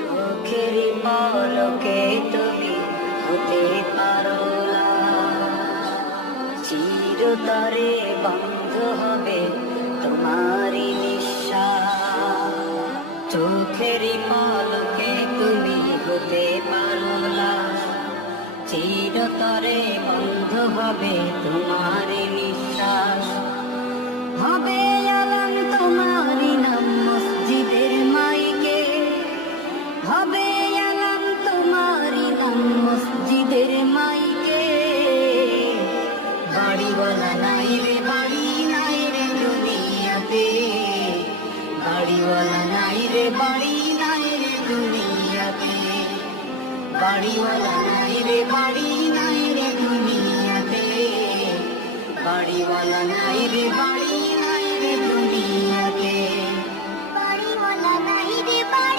চোখের পলকে তুমি হতে পারো লাশ, চিরতরে বন্ধ হবে তোমারই নিঃশ্বাস। চোখের পলকে তুমি হতে পারো লাশ, চিরতরে বন্ধ হবে তোমারই নিঃশ্বাস। হবে আলাম তোমারই নাম মসজিদের মাইকে, হবে আলাম তোমারই নাম মসজিদের মাইকে। বাড়িওয়ালা নাই রে বাড়ি নাই রে দুনিয়াতে, বাড়িওয়ালা নাই রে বাড়ি নাই রে দুনিয়াতে, বাড়িওয়ালা নাই রে বাড়ি নাই রে দুনিয়াতে, বাড়িওয়ালা নাই রে বাড়ি